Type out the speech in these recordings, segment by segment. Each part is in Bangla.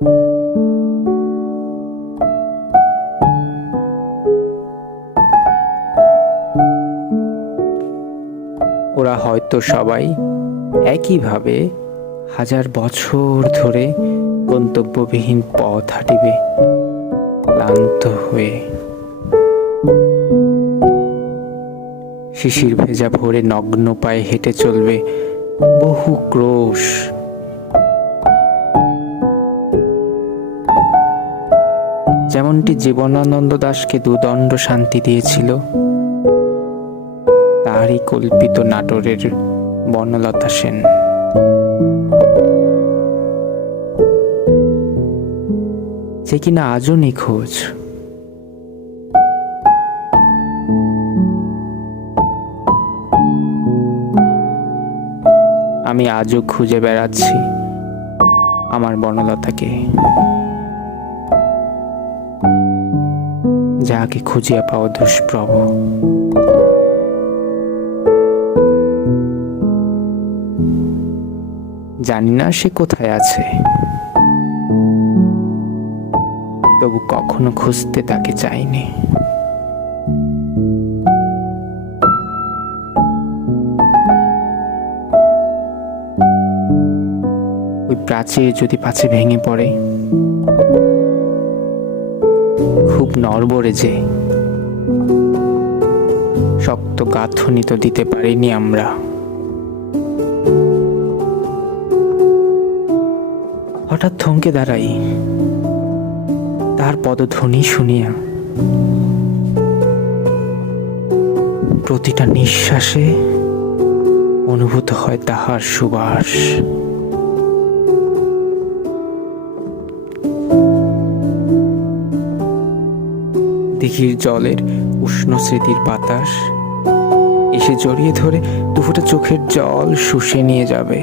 ওরা হয়তো সবাই একইভাবে 1000 বছর ধরে গন্তব্যবিহীন পথ হাঁটিবে, ক্লান্ত হয়ে। শিশির ভেজা ভোরে নগ্ন পায়ে হেঁটে চলবে বহু ক্রোশ। যেমনটি জীবনানন্দ দাশকে দুদণ্ড শান্তি দিয়েছিল, তারই কল্পিত নাটোরের বনলতা সেন। যে কিনা আজও নিখোঁজ। আমি আজও খুঁজে বেড়াচ্ছি আমার বনলতাকে, যাকে খুঁজিয়া পাওয়া দুষ্প্রভ। জানি না সে কোথায় আছে, তবু কখনো খুঁজতে তাকে চাইনি। ওই প্রাচীর যদি পাছে ভেঙে পড়ে, খুব নড়বড়ে যে, শক্ত গাঁথনি তো দিতে পারিনি আমরা। হঠাৎ থমকে দাঁড়াই তার পদধ্বনি শুনিয়া। প্রতিটা নিঃশ্বাসে অনুভূত হয় তাহার সুবাস। দিঘির জলের উষ্ণ স্মৃতির বাতাস এসে জড়িয়ে ধরে দুফোঁটা চোখের জল শুষে নিয়ে যাবে।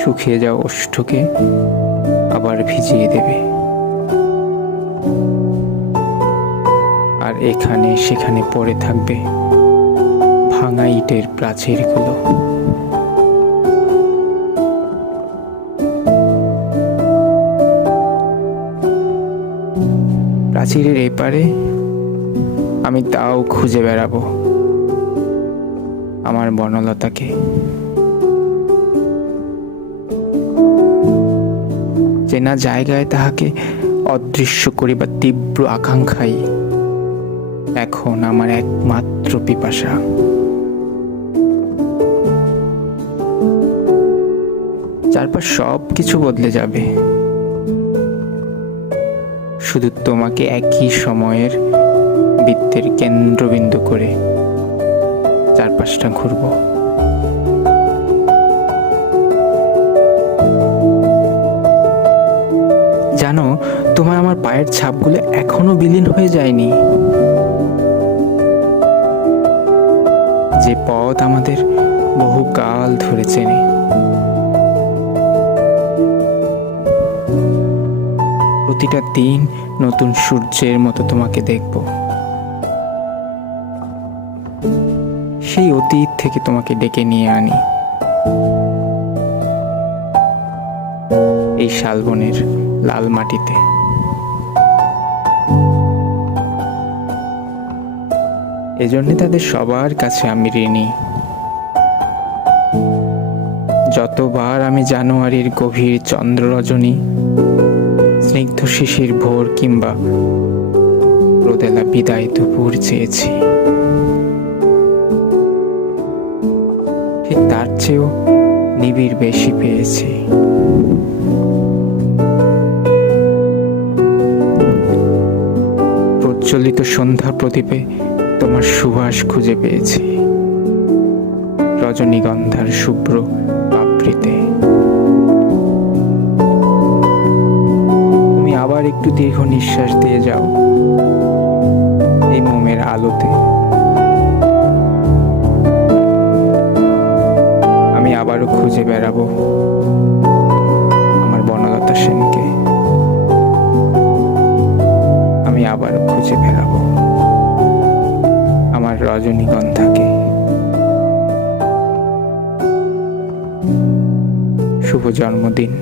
শুকিয়ে যাওয়া ওষ্ঠকে আবার ভিজিয়ে দেবে। আর এখানে সেখানে পড়ে থাকবে ভাঙা ইটের প্রাচীরগুলো। প্রাচীরের এপারে আমি তাও খুঁজে বেড়াবো আমার বনলতাকে। চেনা জায়গায় তাহাকে অদৃশ্য করিবার তীব্র আকাঙ্ক্ষাই এখন আমার একমাত্র পিপাসা। চারপাশ সব কিছু বদলে যাবে, শুধু তোমাকে একই সময়ের বৃত্তের কেন্দ্রবিন্দু করে চারপাশটা ঘুরব। জানো, তোমার আমার পায়ের ছাপগুলো এখনো বিলীন হয়ে যায়নি। যে পথ আমাদের বহুকাল ধরে চেনে। প্রতিটা দিন নতুন সূর্যের মতো তোমাকে দেখব। সেই অতীত থেকে তোমাকে ডেকে নিয়ে আনি এই শালবনের লাল মাটিতে। এজন্য তাদের সবার কাছে আমি ঋণী। যতবার আমি জানুয়ারির গভীর চন্দ্র রজনী, স্নিগ্ধ শিশির ভোর কিংবা রোদেলা বিদায় দুপুর চেয়েছি, ঠিক তার চেয়েও নিবিড় বেশি পেয়েছি। প্রজ্বলিত সন্ধ্যা প্রদীপে তোমার সুবাস খুঁজে পেয়েছি, রজনীগন্ধার শুভ্র পাপড়িতে। তুমি আবার একটু দীর্ঘ নিঃশ্বাস দিয়ে যাও এই মোমের আলোতে। আমি আবারও খুঁজে বেড়াবো আমার বনলতা সেনকে। আমি আবারও খুঁজে বেড়াবো আমার রজনীগন্ধাকে। শুভ জন্মদিন।